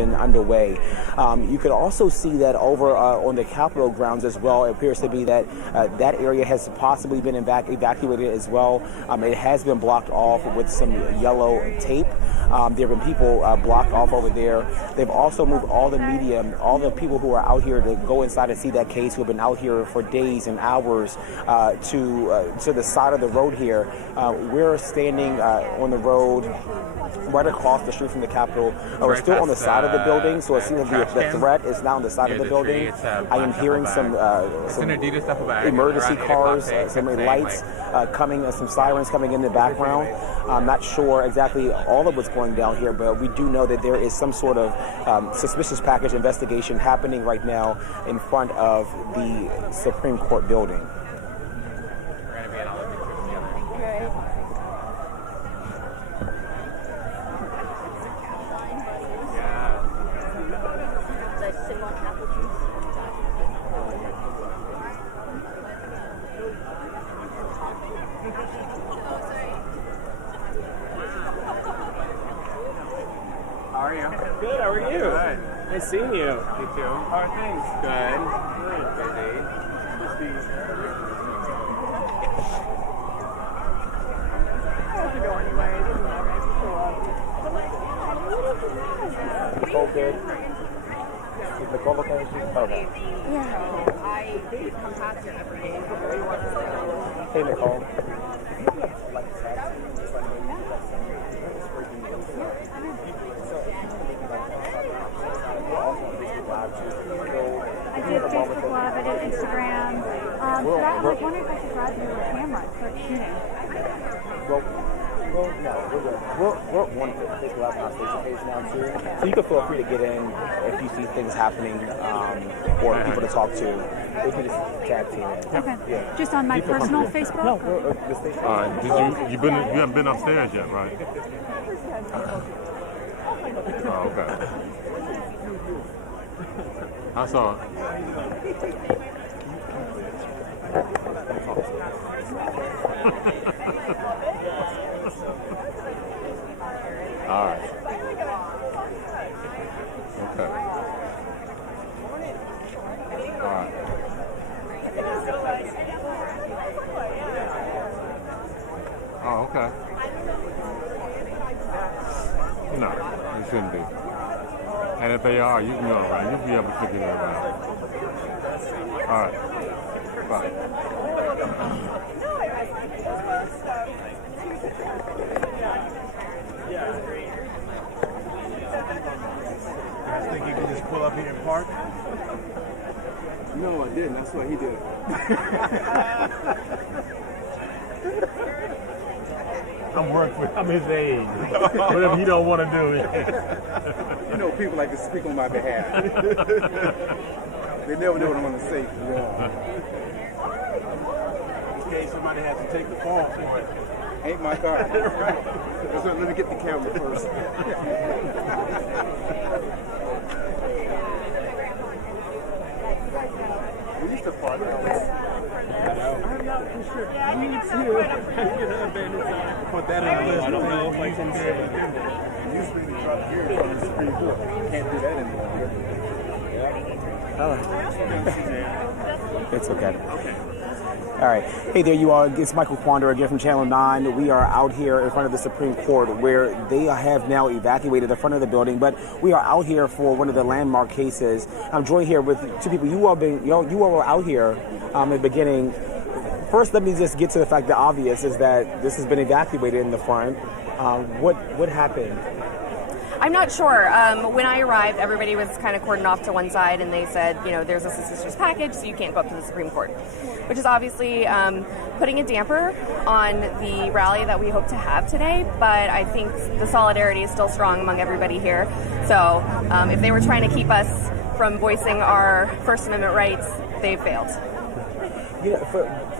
evacuation underway. You could also see that over on the Capitol grounds as well. It appears to be that that area has possibly been evacuated as well. It has been blocked off with some yellow tape. There have been people blocked off over there. They've also moved all the media, all the people who are out here to go inside and see that case, who have been out here for days and hours, to the side of the road here. We're standing on the road right across the street from the Capitol. We're still on the side of the building, so it seems like the threat is now on the side of the building. I am hearing some emergency cars, some lights coming, some sirens coming in the background. I'm not sure exactly all of what's going down here, but we do know that there is some sort of suspicious package investigation happening right now in front of the Supreme Court building. How are you? Good, how are you? Good. Nice seeing you. You too. How are things? Good. Busy. Nicole good? Is Nicole okay? Okay. Yeah. I come past here every day. Hey, Nicole. I did Facebook Live, I did Instagram. I was wondering if I should grab your camera and start shooting. Well, no, we're good. We're on one Facebook Live on our Facebook page now, too. So you can feel free to get in if you see things happening or people to talk to. They can just tag team in. Okay. Yeah. Just on my personal Facebook? No, the station. All right. You haven't been upstairs yet, right? Oh, okay. I saw it. All right. Okay. All right. Oh, okay. No, it shouldn't be. And if they are, you can go around. You'll be able to figure that out. All right. Bye. I think you can just pull up here and park. No, I didn't. That's what he did. I'm his age. Whatever you don't want to do. You know, people like to speak on my behalf. They never know what I'm going to say. In case somebody has to take the fall for it. Ain't my car. So let me get the camera first. We used to park on this. I'm not sure. Put that in the list. I don't know if I can say it. Usually the truck here is from the Supreme Court. Can't do that anymore. All right. It's okay. All right. Hey there you are. It's Michael Quander again from Channel 9. We are out here in front of the Supreme Court where they have now evacuated the front of the building, but we are out here for one of the landmark cases. I'm joined here with two people. You all were out here in the beginning. First, let me just get to the fact that obvious is that this has been evacuated in the front. What happened? I'm not sure. When I arrived, everybody was kind of cordoned off to one side, and they said, there's a suspicious package, so you can't go up to the Supreme Court, which is obviously putting a damper on the rally that we hope to have today. But I think the solidarity is still strong among everybody here. So if they were trying to keep us from voicing our First Amendment rights, they failed. For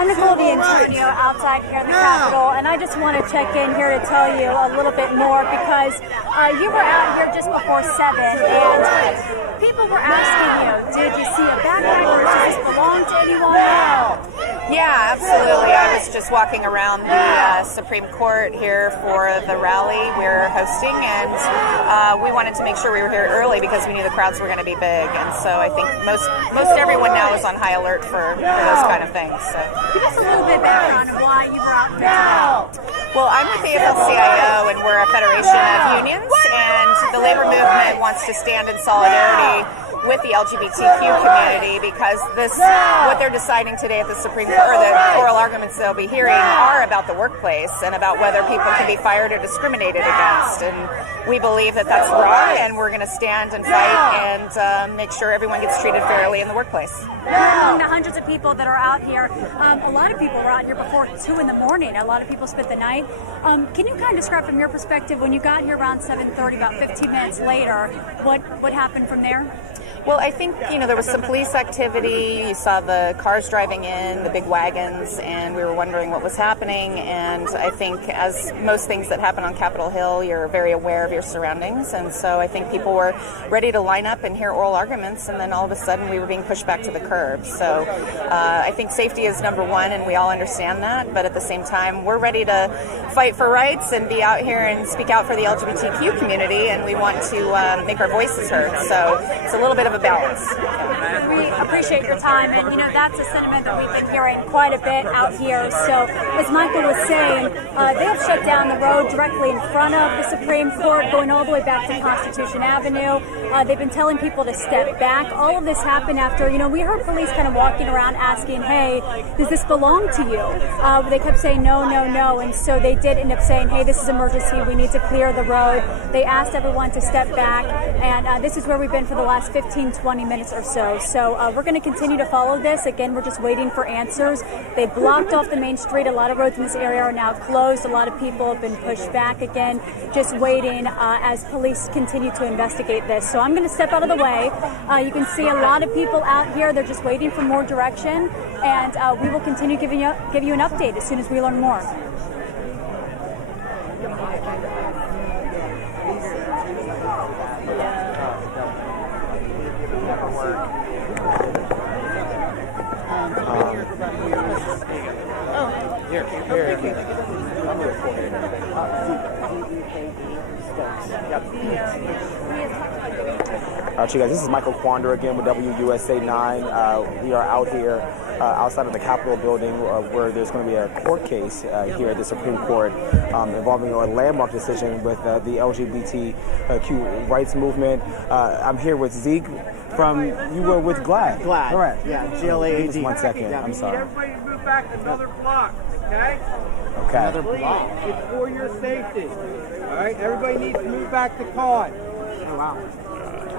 I'm Nicole D'Antonio outside here in the Capitol, and I just want to check in here to tell you a little bit more because you were out here just before 7, and people were asking you, did you see a backpack or does this belong to anyone? Yeah, absolutely. I was just walking around the Supreme Court here for the rally we're hosting, and we wanted to make sure we were here early because we knew the crowds were going to be big, and so I think most everyone now is on high alert for those kind of things. So. Give us a little bit of background of why you were out here. Well, I'm with the AFL-CIO, and we're a federation of unions, and the labor movement wants to stand in solidarity with the LGBTQ community because what they're deciding today at the Supreme Court, or the oral arguments they'll be hearing, are about the workplace and about whether people can be fired or discriminated against. And we believe that that's wrong, and we're going to stand and fight and make sure everyone gets treated fairly in the workplace. Among the hundreds of people that are out here, a lot of people were out here before 2 in the morning. A lot of people spent the night. Can you kind of describe from your perspective, when you got here around 7:30, about 15 minutes later, what happened from there? Well, I think, there was some police activity. You saw the cars driving in, the big wagons, and we were wondering what was happening. And I think, as most things that happen on Capitol Hill, you're very aware of your surroundings. And so I think people were ready to line up and hear oral arguments, and then all of a sudden we were being pushed back to the curb. So I think safety is number one, and we all understand that. But at the same time, we're ready to fight for rights and be out here and speak out for the LGBTQ community, and we want to make our voices heard. So it's a little bit of a balance. We appreciate your time, and that's a sentiment that we've been hearing quite a bit out here. So as Michael was saying, they have shut down the road directly in front of the Supreme Court, going all the way back to Constitution Avenue. They've been telling people to step back. All of this happened after, we heard police kind of walking around asking, hey, does this belong to you? They kept saying no, no, no, and so they did end up saying, hey, this is emergency, we need to clear the road. They asked everyone to step back, and this is where we've been for the last 15-20 minutes or so. So we're going to continue to follow this. Again, we're just waiting for answers. They blocked off the main street. A lot of roads in this area are now closed. A lot of people have been pushed back again, just waiting as police continue to investigate this. So I'm going to step out of the way. You can see a lot of people out here. They're just waiting for more direction, and we will continue give you an update as soon as we learn more. Here. All right, you guys, this is Michael Quander again with WUSA 9. We are out here outside of the Capitol building where there's going to be a court case here at the Supreme Court involving a landmark decision with the LGBTQ rights movement. I'm here with Zeke you were with GLAAD. GLAAD. Correct. Yeah, GLAAD. Just 1 second. Yeah. I'm sorry. Everybody move back another block, okay? Okay. Another block. It's for your safety. All right, everybody needs to move back to Con. Oh, wow.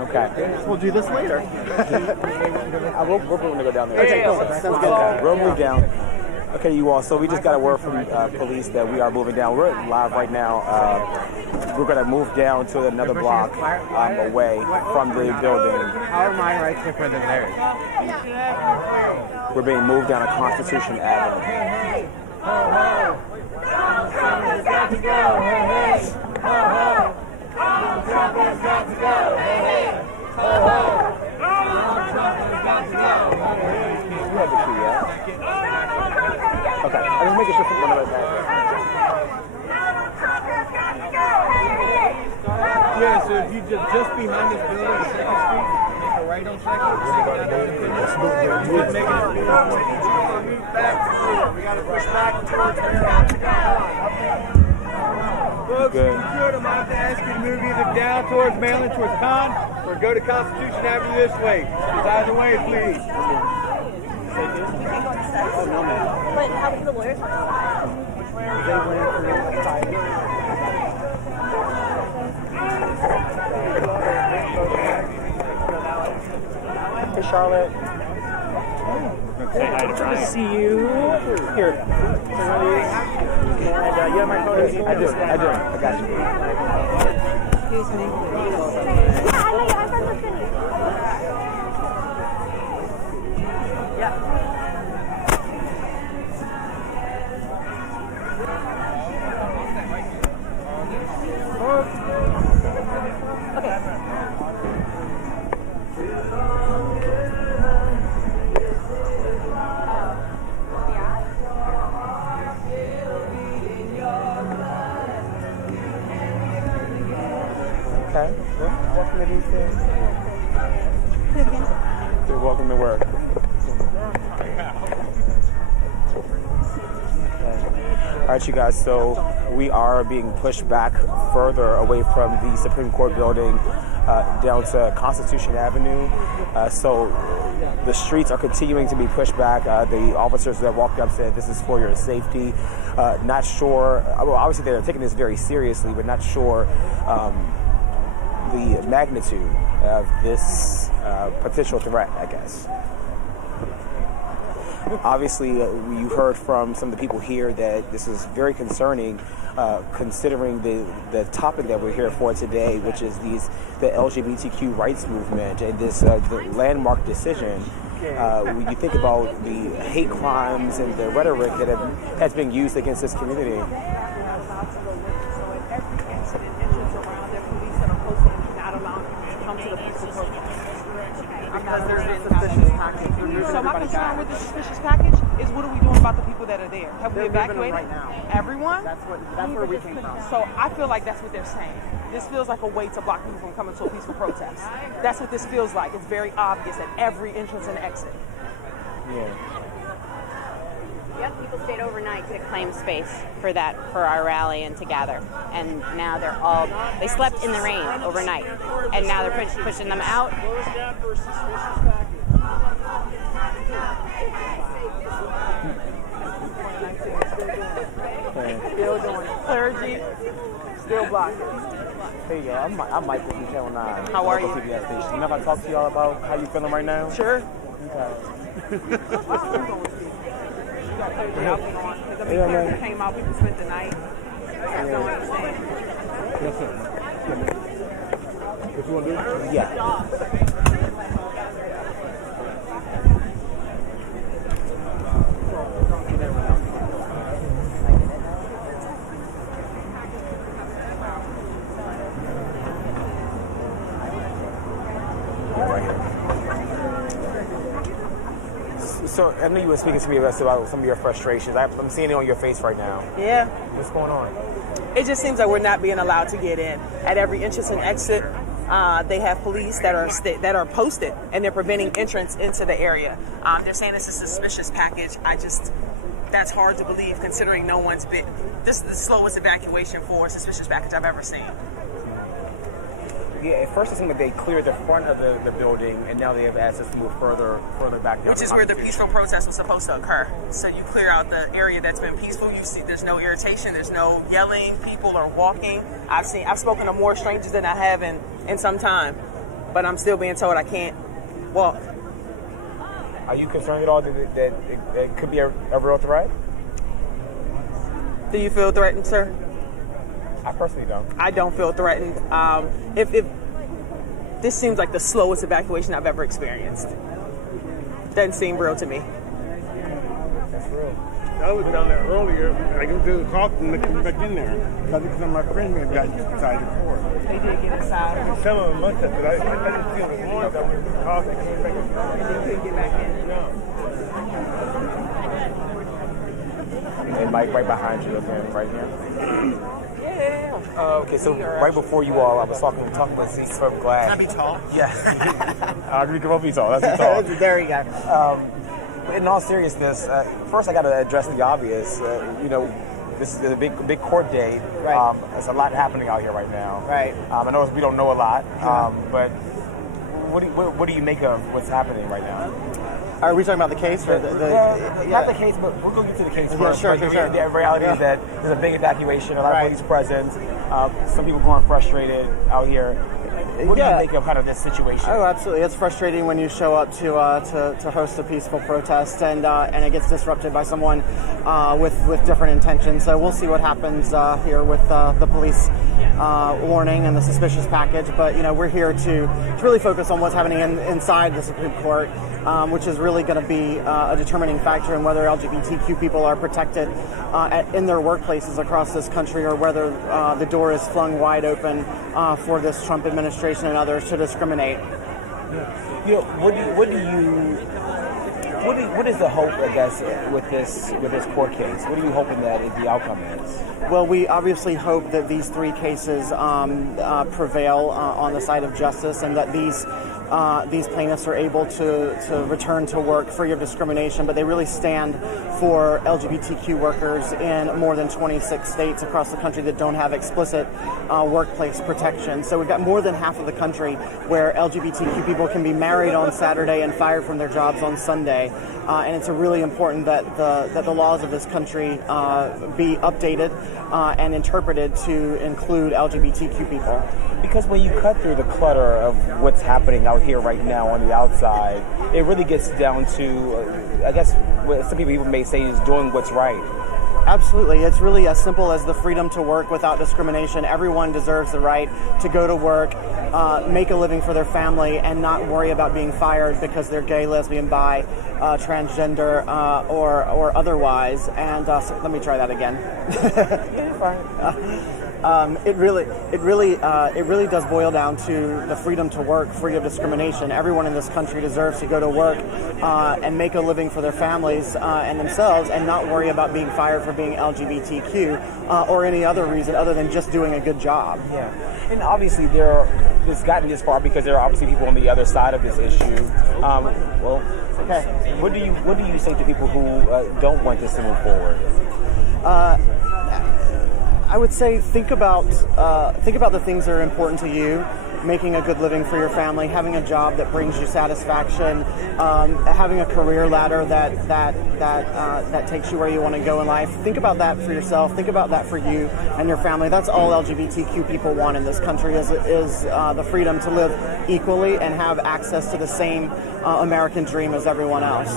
Okay. We'll do this later. We're going to go down there. Okay, cool. Sounds good. We'll move down. Okay, you all. So we just got a word from police that we are moving down. We're live right now. We're going to move down to another block away from the building. How are my rights different than theirs? We're being moved down to Constitution Avenue. Okay, I'm just making sure one of us has it. Yeah, so if you just behind this building on 2nd Street, make a right on 2nd, make it move back. We got to push back towards Folks, if you could, I'm going to have to ask you to move either down towards Maryland, towards Con, or go to Constitution Avenue this way. It's either way, please. But how do the lawyers want Hey, Charlotte. Say hi to Brian. See you here. And you have my phone? I do. I got you. Excuse me. Yeah, I know. I'm from the city. Yeah. Welcome to DC. You're welcome to work. All right, you guys, so we are being pushed back further away from the Supreme Court building down to Constitution Avenue. So the streets are continuing to be pushed back. The officers that walked up said this is for your safety. Not sure, well, obviously they're taking this very seriously, but not sure the magnitude of this potential threat, I guess. Obviously, you heard from some of the people here that this is very concerning, considering the topic that we're here for today, which is the LGBTQ rights movement and this the landmark decision. When you think about the hate crimes and the rhetoric that has been used against this community. Because there's a suspicious package. So my concern with the suspicious package is what are we doing about the people that are there? Have we evacuated right now? Everyone? That's where we came from. So I feel like that's what they're saying. This feels like a way to block people from coming to a peaceful protest. That's what this feels like. It's very obvious at every entrance and exit. Yeah. Yep, people stayed overnight to claim space for our rally and to gather. And now they slept in the rain overnight. And now they're pushing them out. Still doing it. Clergy, still blocking. Hey, yo, I'm Michael from Channel 9. How are you? PBS station. You know if I talk to y'all about how you feeling right now? Sure. Okay. Because came out, people spent the night. I don't understand. What you want to do? Yeah. So I know you were speaking to me about some of your frustrations. I'm seeing it on your face right now. Yeah. What's going on? It just seems like we're not being allowed to get in. At every entrance and exit, they have police that are posted, and they're preventing entrance into the area. They're saying it's a suspicious package. That's hard to believe considering no one's been. This is the slowest evacuation for a suspicious package I've ever seen. Yeah, at first it seemed like they cleared the front of the building, and now they have asked us to move further back down. Which is where the peaceful protest was supposed to occur. So you clear out the area that's been peaceful. You see there's no irritation, there's no yelling, people are walking. I've spoken to more strangers than I have in some time, but I'm still being told I can't walk. Are you concerned at all that it could be a real threat? Do you feel threatened, sir? I personally don't. I don't feel threatened. If this seems like the slowest evacuation I've ever experienced. Doesn't seem real to me. That's real. I was down there earlier. I go to the cops and they come back in there. Because some of my friends had got inside before. They did get inside. Some of them must have, but I didn't see them this morning. I went to the cops and came back inside. And they couldn't get back in. No. And Mike, right behind you again, right here. Okay, so right before you all, I was talking with Z Swerve Glad. Can I be tall? Yes. We can both be tall. Let's be tall. There you go. In all seriousness, first I got to address the obvious. This is a big court day. Right. There's a lot happening out here right now. Right. I know we don't know a lot, but what do you make of what's happening right now? Are we talking about the case or not the case, but we'll go get to the case first. Sure. The reality is that there's a big evacuation, a lot of police presence, some people going frustrated out here. What do you make of kind of this situation? Oh, absolutely. It's frustrating when you show up to host a peaceful protest and it gets disrupted by someone with different intentions. So we'll see what happens here with the police warning and the suspicious package. But we're here to really focus on what's happening inside the Supreme Court, which is really going to be a determining factor in whether LGBTQ people are protected in their workplaces across this country, or whether the door is flung wide open for this Trump administration and others to discriminate. What do you What is the hope, I guess, with this court case? What are you hoping that the outcome is? Well, we obviously hope that these three cases prevail on the side of justice, and that these plaintiffs are able to return to work free of discrimination. But they really stand for LGBTQ workers in more than 26 states across the country that don't have explicit workplace protection. So we've got more than half of the country where LGBTQ people can be married on Saturday and fired from their jobs on Sunday. And it's really important that the laws of this country be updated and interpreted to include LGBTQ people. Because when you cut through the clutter of what's happening out here right now on the outside, it really gets down to, I guess, what some people may say is doing what's right. Absolutely. It's really as simple as the freedom to work without discrimination. Everyone deserves the right to go to work, make a living for their family, and not worry about being fired because they're gay, lesbian, bi, transgender, or otherwise. And so let me try that again. It really does boil down to the freedom to work free of discrimination. Everyone in this country deserves to go to work and make a living for their families and themselves, and not worry about being fired for being LGBTQ or any other reason other than just doing a good job. Yeah, and obviously it's gotten this far because there are obviously people on the other side of this issue. Okay. What do you say to people who don't want this to move forward? I would say think about the things that are important to you. Making a good living for your family, having a job that brings you satisfaction, having a career ladder that takes you where you want to go in life. Think about that for yourself. Think about that for you and your family. That's all LGBTQ people want in this country is the freedom to live equally and have access to the same American dream as everyone else.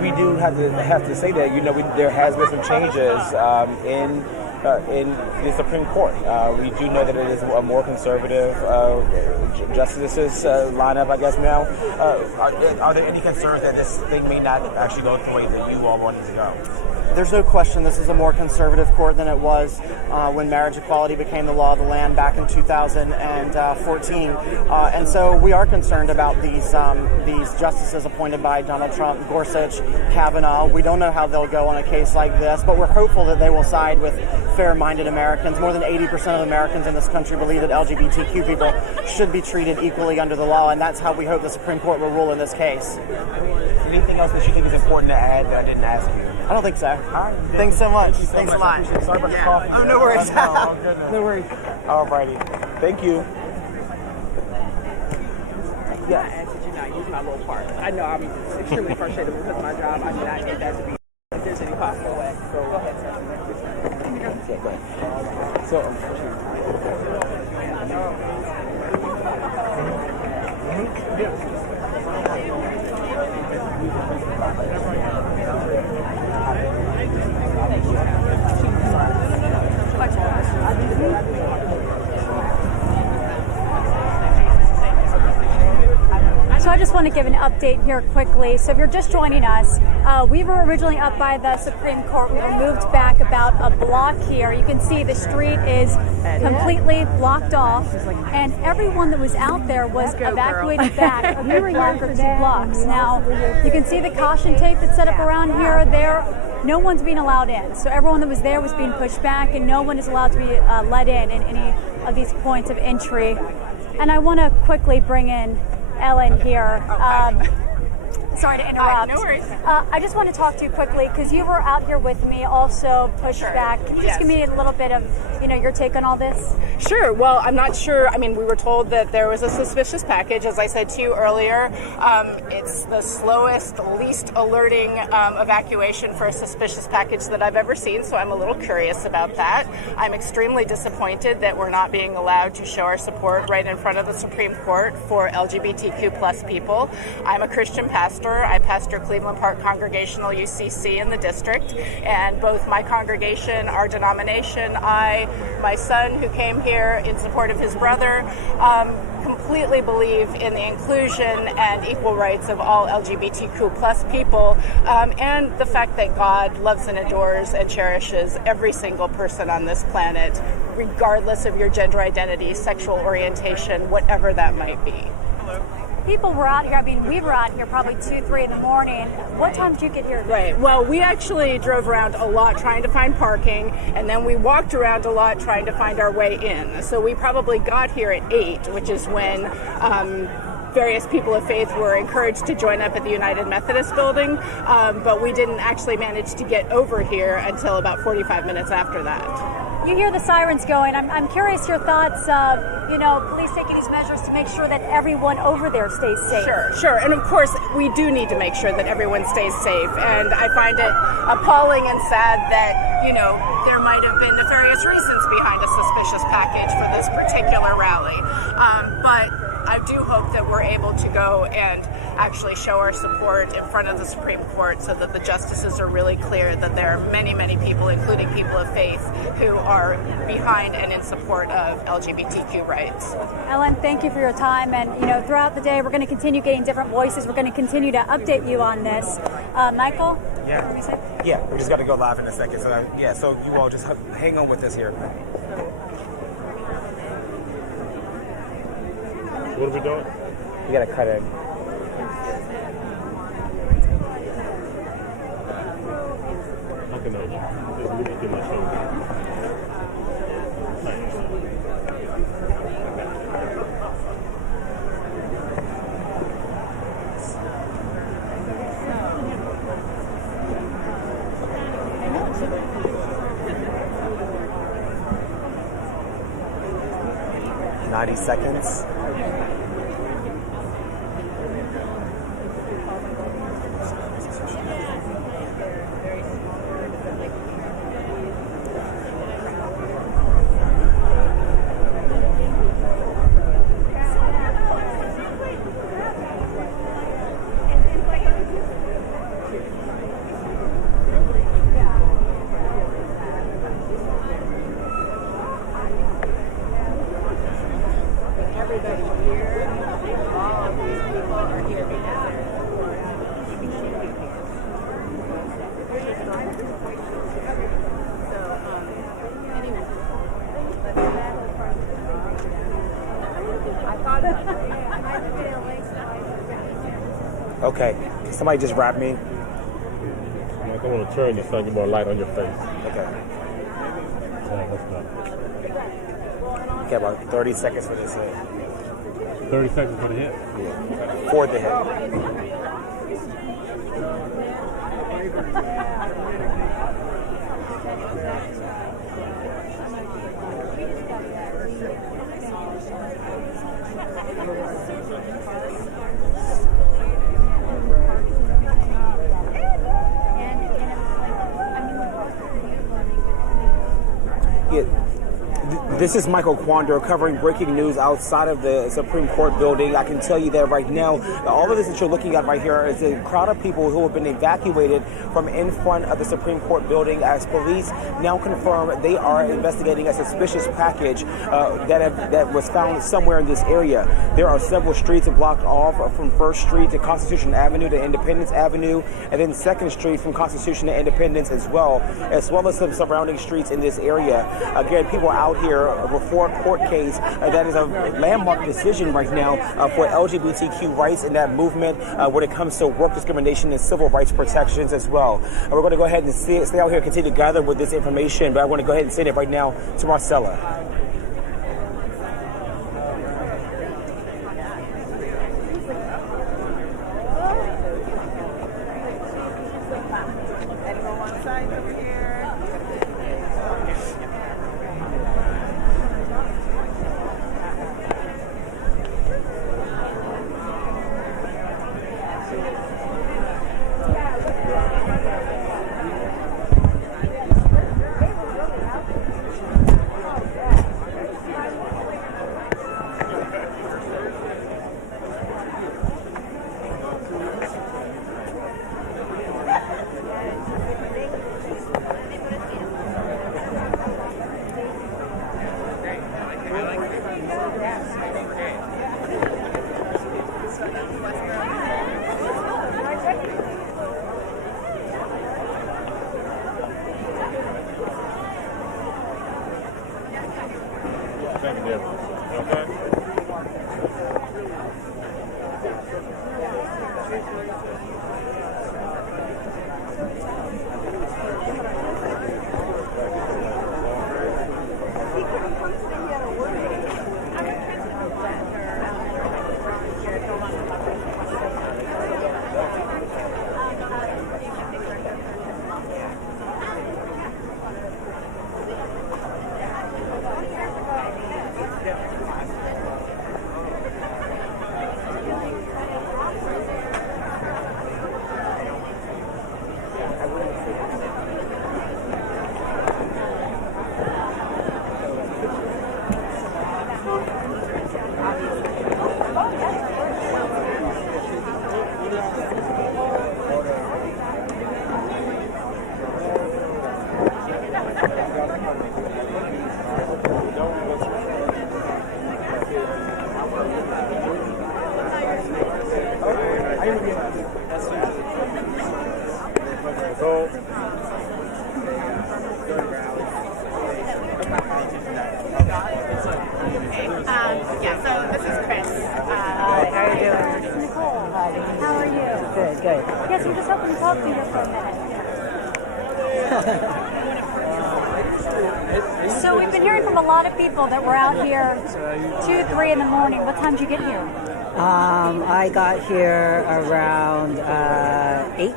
We do have to say that there has been some changes in the Supreme Court. We do know that it is a more conservative justices lineup, I guess, now. Are there any concerns that this thing may not actually go the way that you all want it to go? There's no question this is a more conservative court than it was when marriage equality became the law of the land back in 2014. And so we are concerned about these justices appointed by Donald Trump, Gorsuch, Kavanaugh. We don't know how they'll go on a case like this, but we're hopeful that they will side with fair-minded Americans. More than 80% of Americans in this country believe that LGBTQ people should be treated equally under the law, and that's how we hope the Supreme Court will rule in this case. Anything else that you think is important to add that I didn't ask you? I don't think so. Thanks so much. Thanks a lot. Sorry about the coffee. Oh, no worries. No worries. All righty. Thank you. Yeah. I ask that you not use my little part. I know I'm extremely frustrated because of my job. I do not need that to be if there's any possible way. So go ahead, sir. So I just want to give an update here quickly. So if you're just joining us, we were originally up by the Supreme Court. We were moved back about a block here. You can see the street is completely blocked off, and everyone that was out there was evacuated back. We were here for 2 blocks. Now, you can see the caution tape that's set up around here. No one's being allowed in. So everyone that was there was being pushed back, and no one is allowed to be let in any of these points of entry. And I want to quickly bring in Ellen here. Sorry to interrupt. No worries. I just want to talk to you quickly because you were out here with me, also pushed back. Can you just give me a little bit of, your take on all this? Sure. Well, I'm not sure. I mean, we were told that there was a suspicious package. As I said to you earlier, it's the slowest, least alerting evacuation for a suspicious package that I've ever seen, so I'm a little curious about that. I'm extremely disappointed that we're not being allowed to show our support right in front of the Supreme Court for LGBTQ plus people. I'm a Christian pastor. I pastor Cleveland Park Congregational UCC in the district, and both my congregation, our denomination, my son who came here in support of his brother, completely believe in the inclusion and equal rights of all LGBTQ plus people, and the fact that God loves and adores and cherishes every single person on this planet, regardless of your gender identity, sexual orientation, whatever that might be. Hello. People were out here. I mean, we were out here probably 2, 3 in the morning. What time did you get here? Right. Well, we actually drove around a lot trying to find parking, and then we walked around a lot trying to find our way in. So we probably got here at 8, which is when various people of faith were encouraged to join up at the United Methodist building, but we didn't actually manage to get over here until about 45 minutes after that. You hear the sirens going. I'm curious your thoughts of, police taking these measures to make sure that everyone over there stays safe. Sure. And of course, we do need to make sure that everyone stays safe. And I find it appalling and sad that, there might have been nefarious reasons behind a suspicious package for this particular rally. But I do hope that we're able to go and actually show our support in front of the Supreme Court so that the justices are really clear that there are many, many people, including people of faith, who are behind and in support of LGBTQ rights. Ellen, thank you for your time. And, throughout the day, we're going to continue getting different voices. We're going to continue to update you on this. Michael? Yeah, we're just going to go live in a second. So you all just hang on with us here. What are we doing? We got to cut it. I can just get my shoulder. Seconds. Okay, can somebody just wrap me? I want to turn this so I get more light on your face. Okay. Okay, about 30 seconds for this hit. 30 seconds for the hit? Yeah. For the hit. This is Michael Quander covering breaking news outside of the Supreme Court building. I can tell you that right now, all of this that you're looking at right here is a crowd of people who have been evacuated from in front of the Supreme Court building as police now confirm they are investigating a suspicious package that was found somewhere in this area. There are several streets blocked off from 1st Street to Constitution Avenue to Independence Avenue, and then 2nd Street from Constitution to Independence as well as some surrounding streets in this area. Again, people out here before a court case that is a landmark decision right now for LGBTQ rights in that movement when it comes to work discrimination and civil rights protections as well. We're going to go ahead and stay out here and continue to gather with this information, but I want to go ahead and send it right now to Marcella. So we've been hearing from a lot of people that were out here 2, 3 in the morning. What time did you get here? I got here around 8.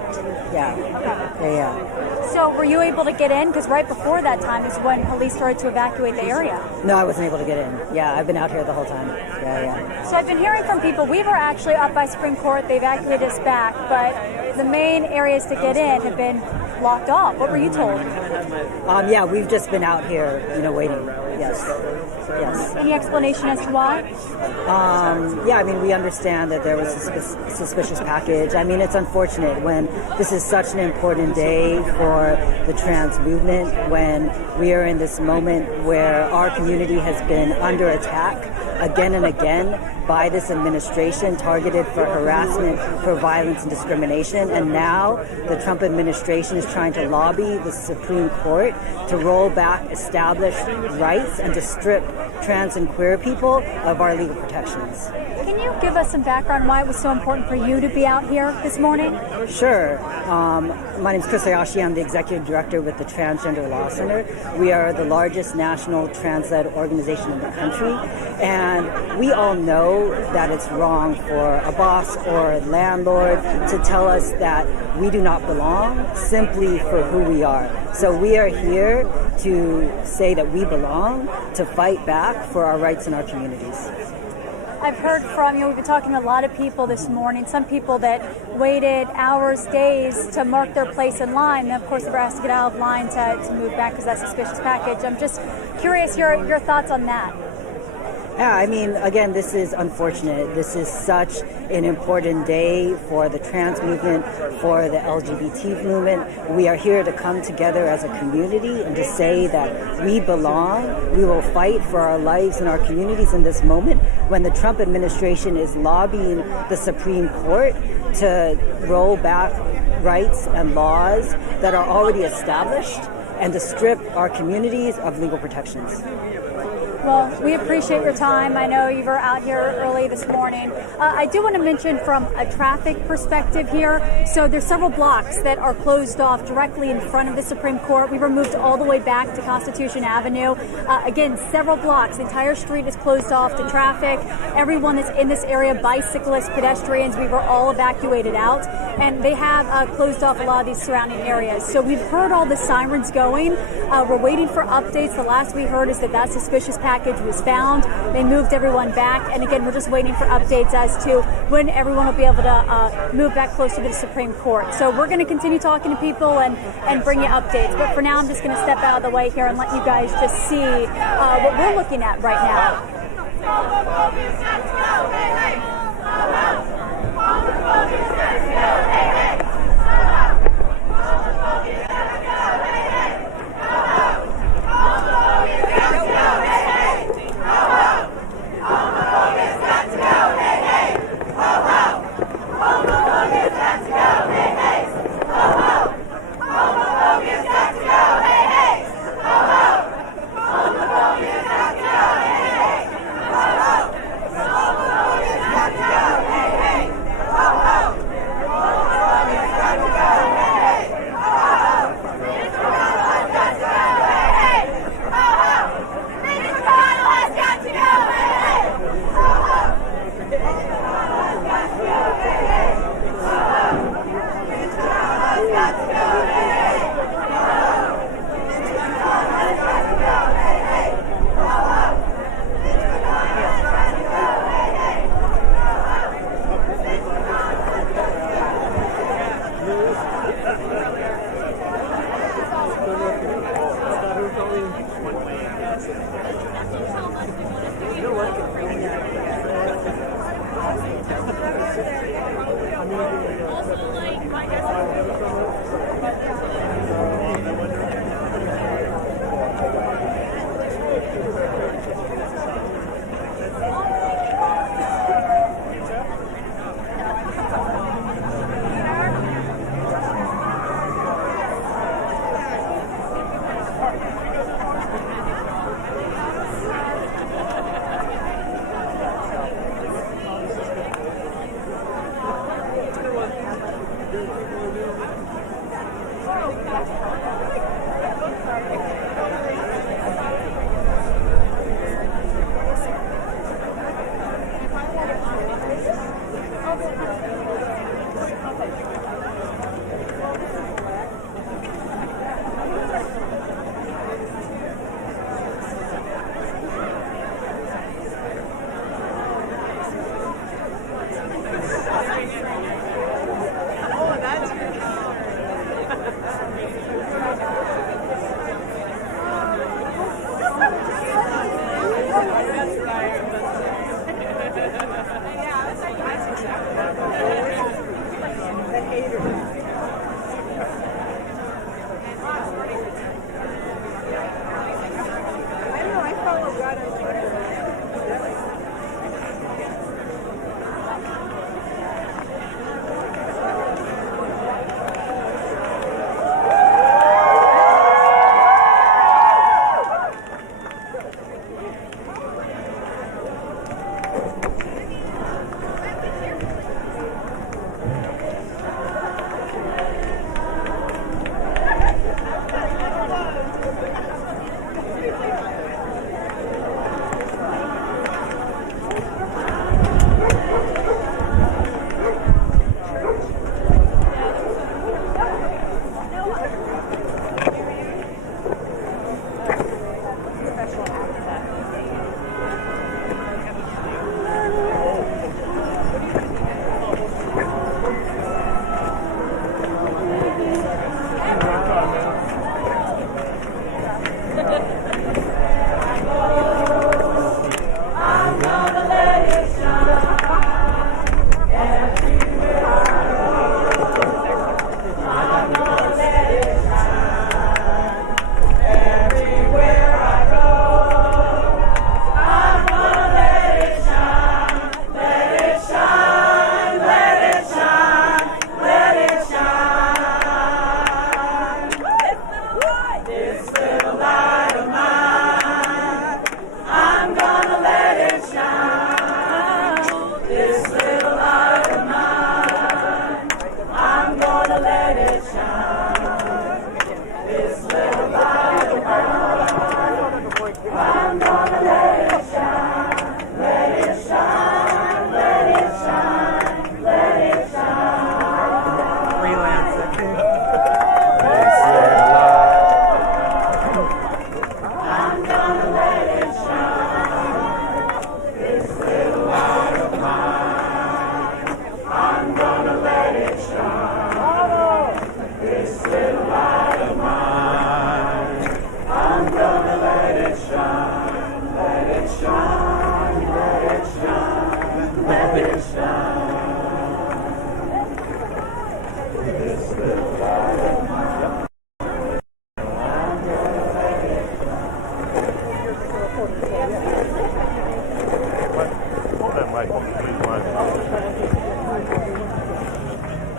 Yeah. So were you able to get in? Because right before that time is when police started to evacuate the area. No, I wasn't able to get in. Yeah, I've been out here the whole time. Yeah. So I've been hearing from people. We were actually up by Supreme Court. They evacuated us back, but the main areas to get in have been blocked off. What were you told? Yeah, we've just been out here, waiting. Yes. Any explanation as to why? Yeah, I mean, we understand that there was a suspicious package. I mean, it's unfortunate when this is such an important day for the trans movement, when we are in this moment where our community has been under attack again and again by this administration, targeted for harassment, for violence and discrimination. And now the Trump administration is trying to lobby the Supreme Court to roll back established rights and to strip trans and queer people of our legal protections. Can you give us some background why it was so important for you to be out here this morning? Sure. My name is Chris Ayashi. I'm the executive director with the Transgender Law Center. We are the largest national trans-led organization in the country, and we all know that it's wrong for a boss or a landlord to tell us that we do not belong simply for who we are. So we are here to say that we belong, to fight back for our rights in our communities. I've heard from we've been talking to a lot of people this morning, some people that waited hours, days to mark their place in line. And of course, they're asked to get out of line to move back because that's a suspicious package. I'm just curious your thoughts on that. Yeah, I mean, again, this is unfortunate. This is such an important day for the trans movement, for the LGBT movement. We are here to come together as a community and to say that we belong. We will fight for our lives and our communities in this moment when the Trump administration is lobbying the Supreme Court to roll back rights and laws that are already established and to strip our communities of legal protections. Well, we appreciate your time. I know you were out here early this morning. I do want to mention from a traffic perspective here. So there's several blocks that are closed off directly in front of the Supreme Court. We were moved all the way back to Constitution Avenue. Again, several blocks. The entire street is closed off to traffic. Everyone that's in this area, bicyclists, pedestrians, we were all evacuated out. And they have closed off a lot of these surrounding areas. So we've heard all the sirens going. We're waiting for updates. The last we heard is that suspicious package was found. They moved everyone back, and again, we're just waiting for updates as to when everyone will be able to move back closer to the Supreme Court. So we're going to continue talking to people and bring you updates. But for now, I'm just going to step out of the way here and let you guys just see what we're looking at right now.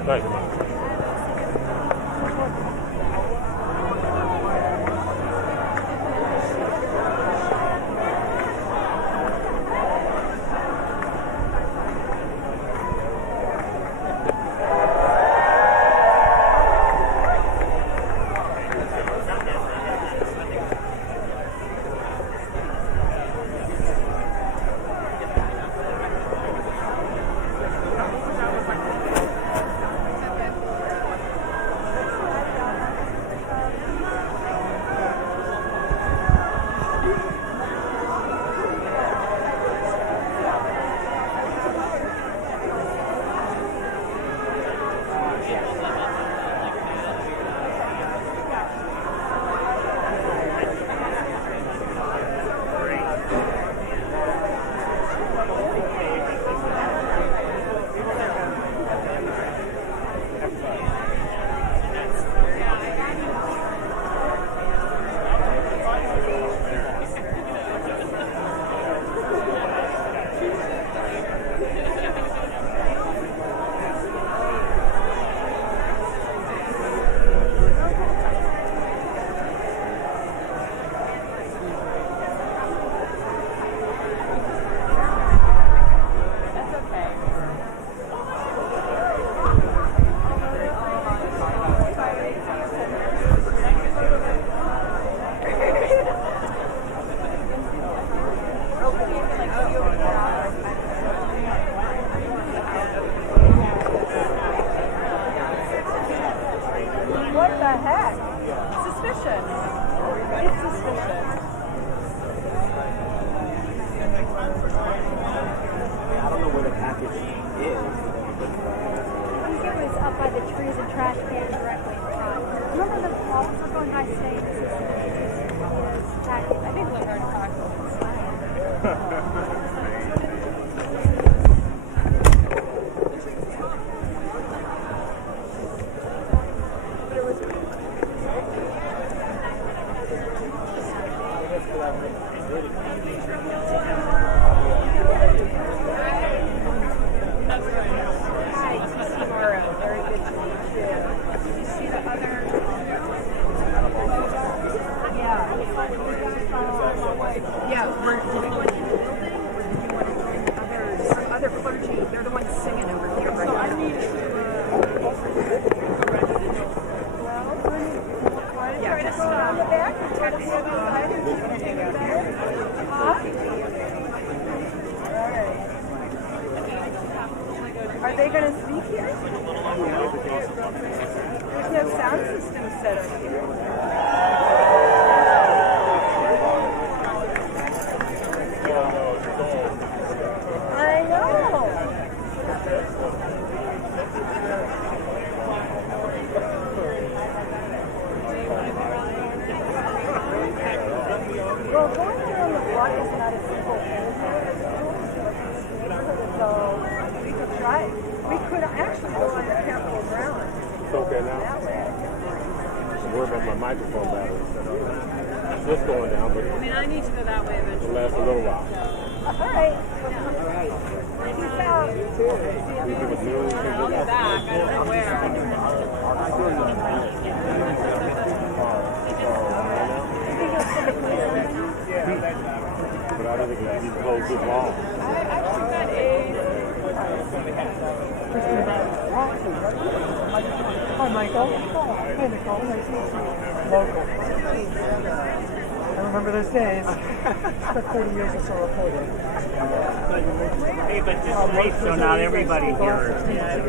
Thank you, man. Are they going to speak here? There's no sound system set up here. I know. Well, going around the block is not a simple thing. So we could try. We could actually go on the Capitol ground. It's okay now? That way. I'm worried about my microphone battery. It's going down, but I mean, I need to go that way eventually. it'll last a little while. All right. Peace out. I'll be back. I don't know But I don't think it's even close this long. I actually got A's. Hi, Michael. Hi, Nicole. Nice to meet you. Local. I remember those days. Spent 40 years or so reporting. Hey, but just great, so not everybody here is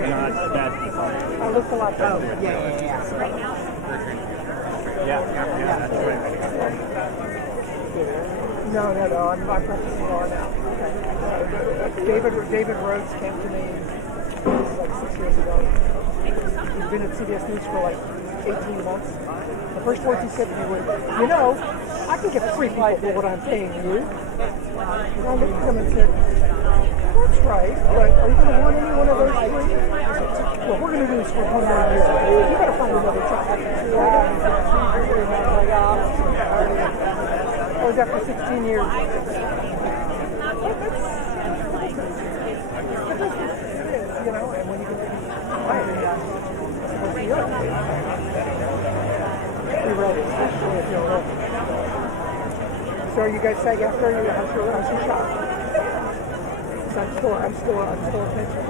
not bad people. I looked a lot better. Right now? Yeah, that's right. No. I'm practicing law now. David Rhodes came to me like 6 years ago. He's been at CBS News for like 18 months. The first words he said to me were, I can get 3 people for what I'm paying you. And I looked at him and said, that's right, but are you going to want any one of those 3? Well, we're going to do this for 1 more year. You better find another job. That was after 16 years. And when you can ready, especially if you're ready. So are you guys SAG after? I'm still shocked. I'm still attention.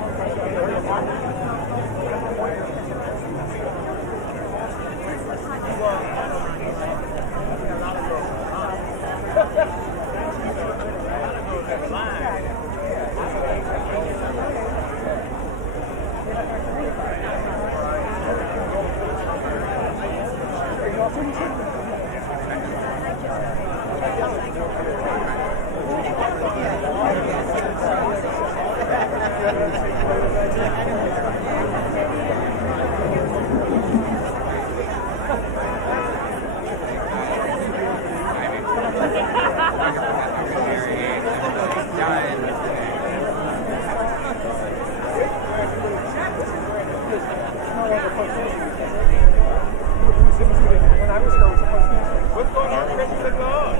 What's going on, Christmas Law?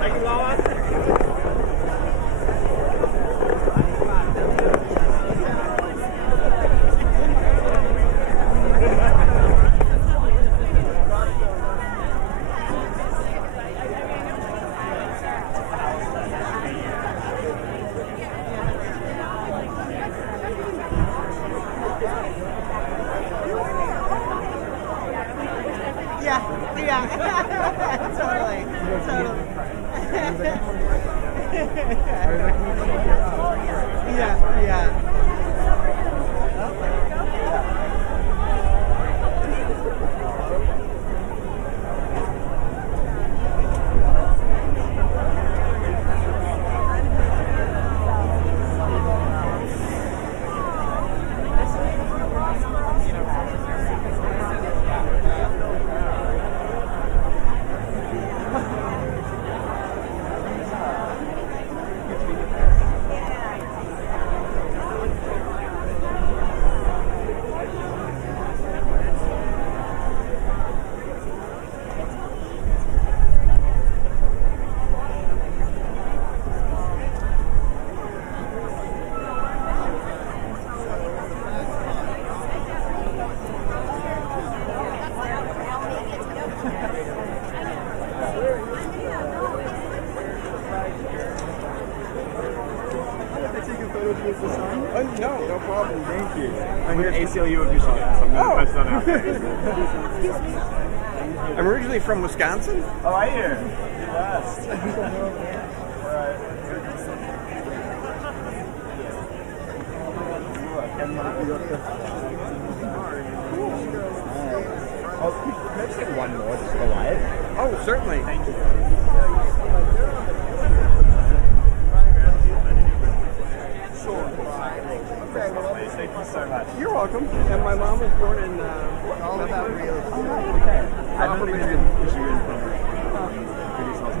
Are you lost? No problem. Thank you. I'm here at ACLU of Michigan, so I'm going to press that out there. I'm originally from Wisconsin. Oh, are you? Yes. Oh, can I just get one more just for live? Oh, certainly. Thank you. Thank you so much. You're welcome. And my mom was born in all about real estate. Oh, okay. I've only been in Michigan for pretty solid.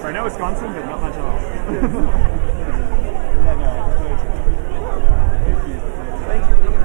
So I know Wisconsin, but not much else. Thanks for being here.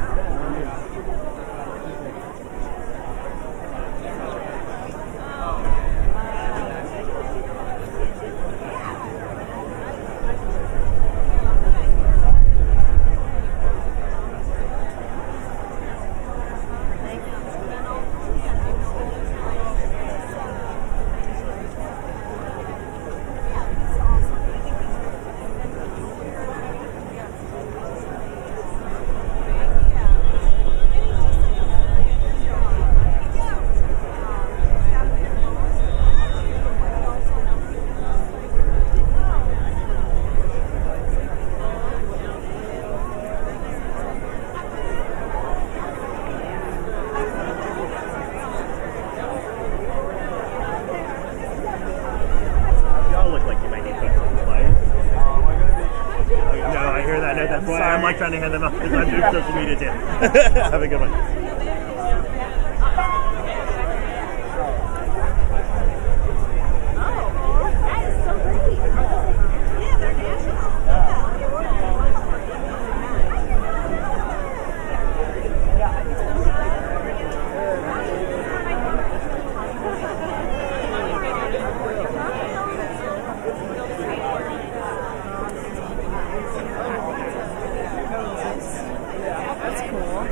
I'm like trying to hand them out because I'm doing social media too. Have a good one. That's cool.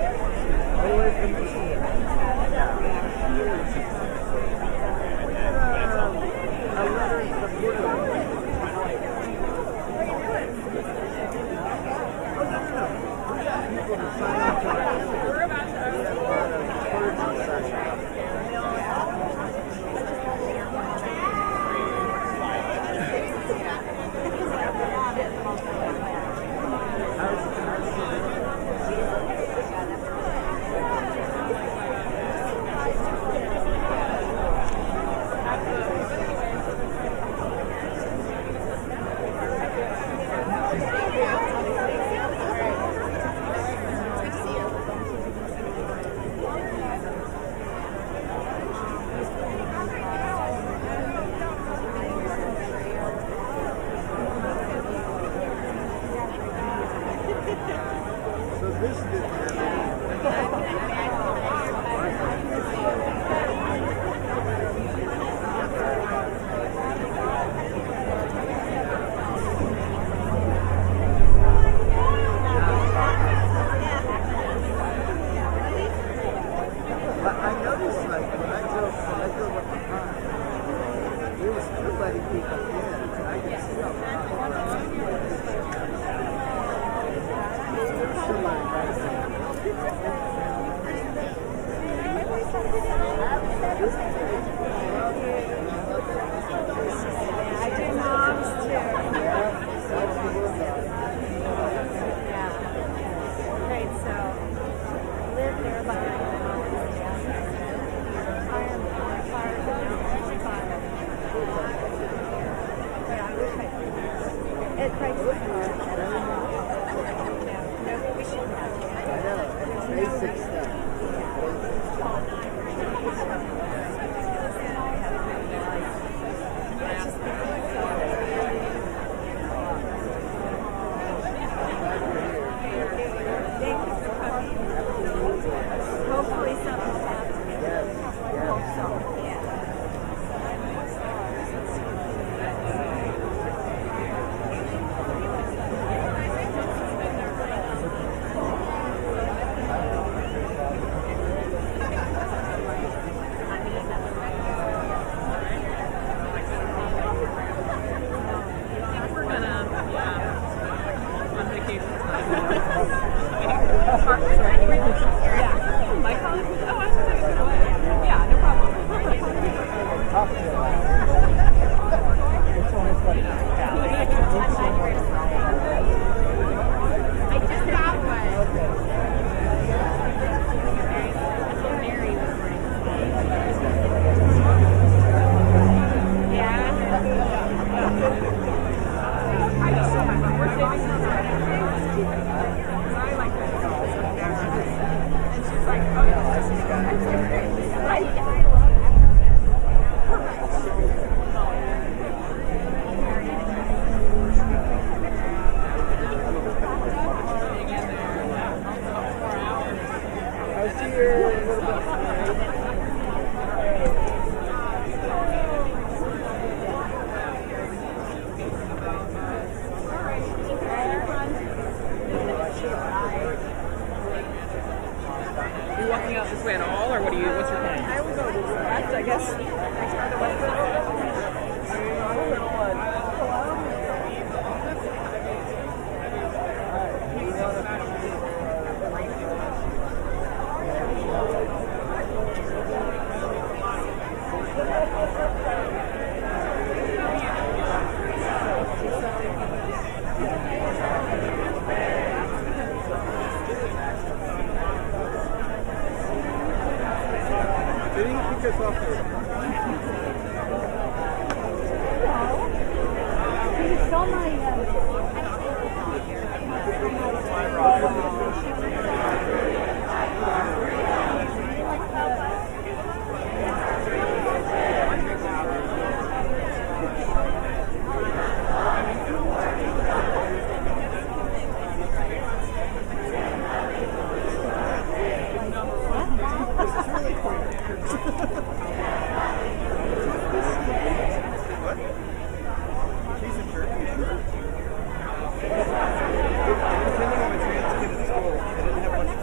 Depending on my transcript at school, I didn't have much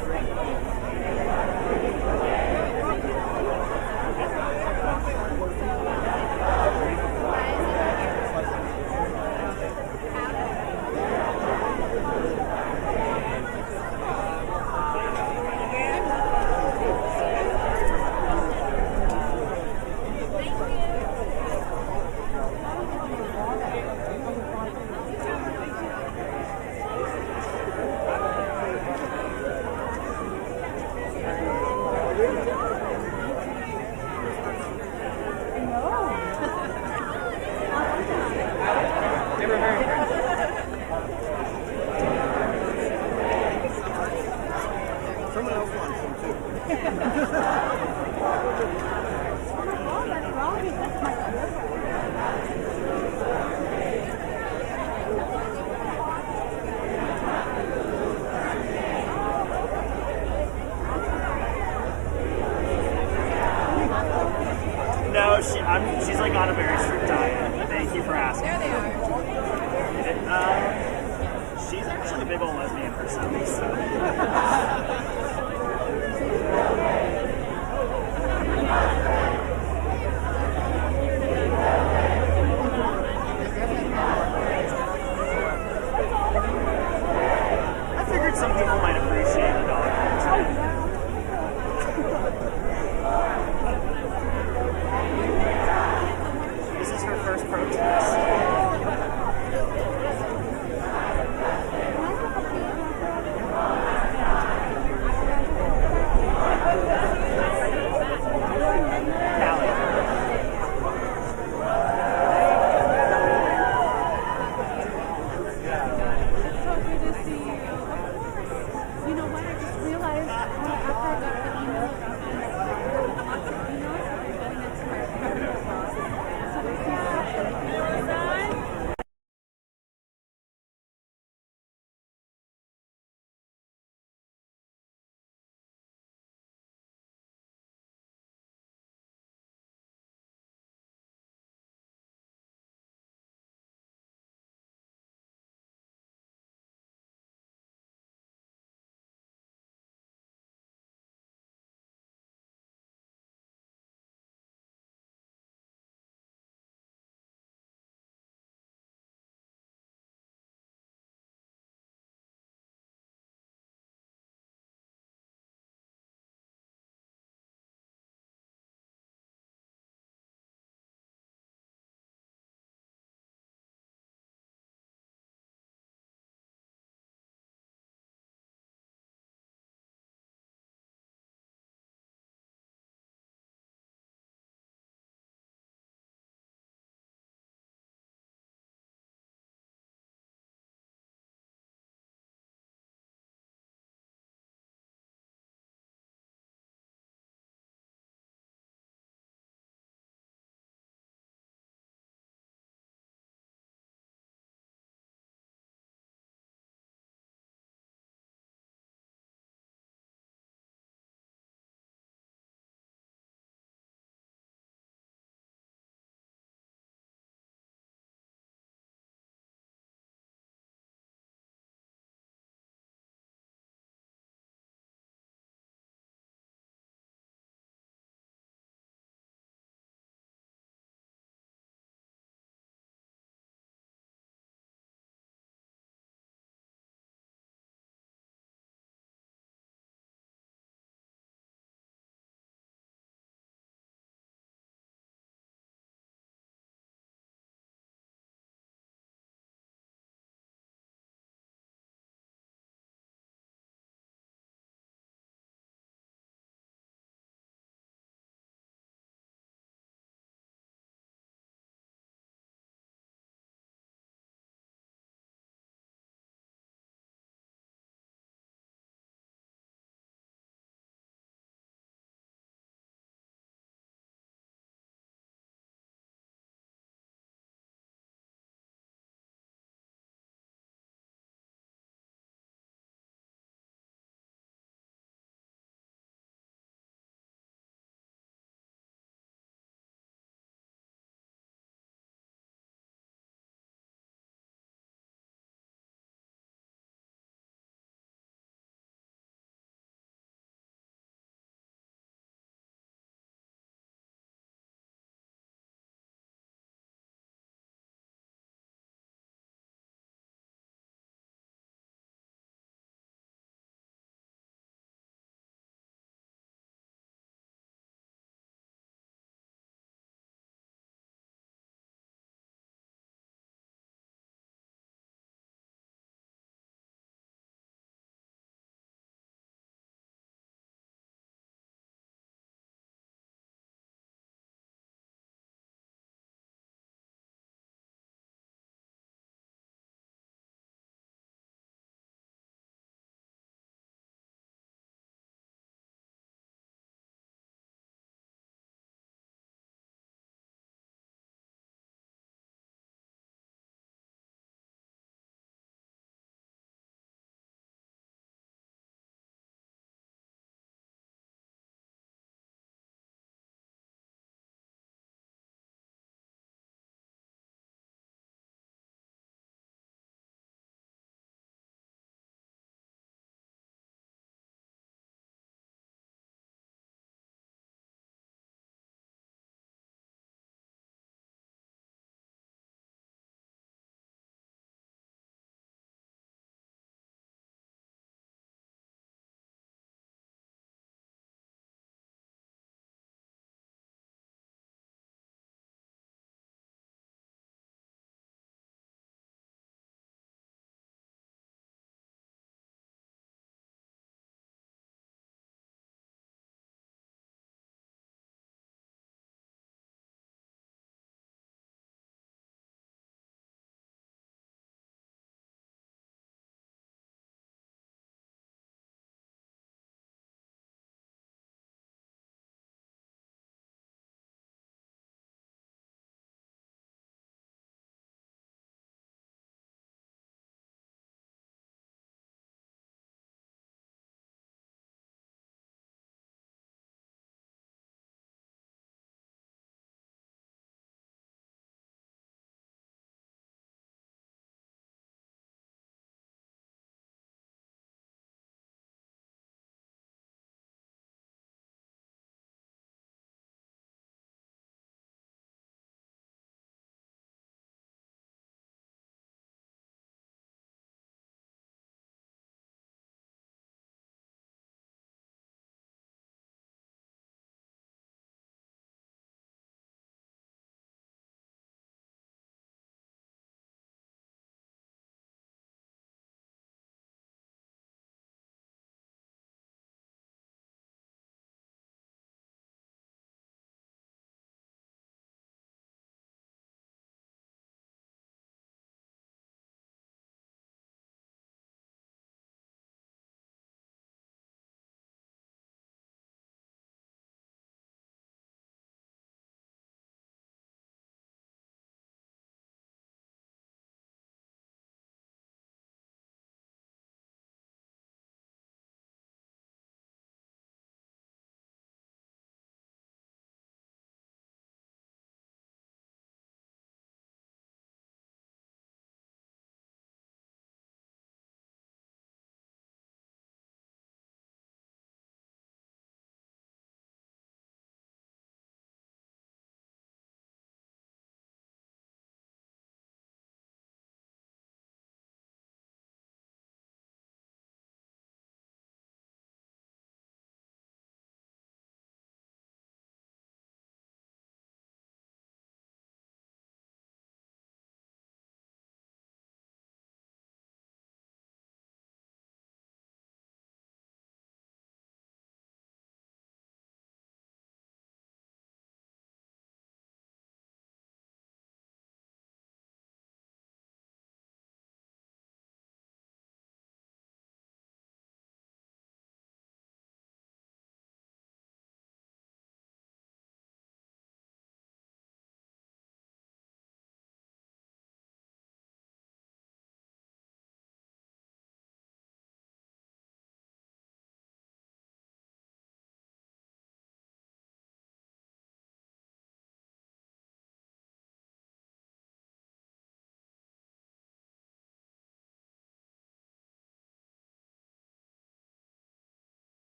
she's like on a very strict diet. Thank you for asking. There they are. She's actually a big old lesbian herself. So.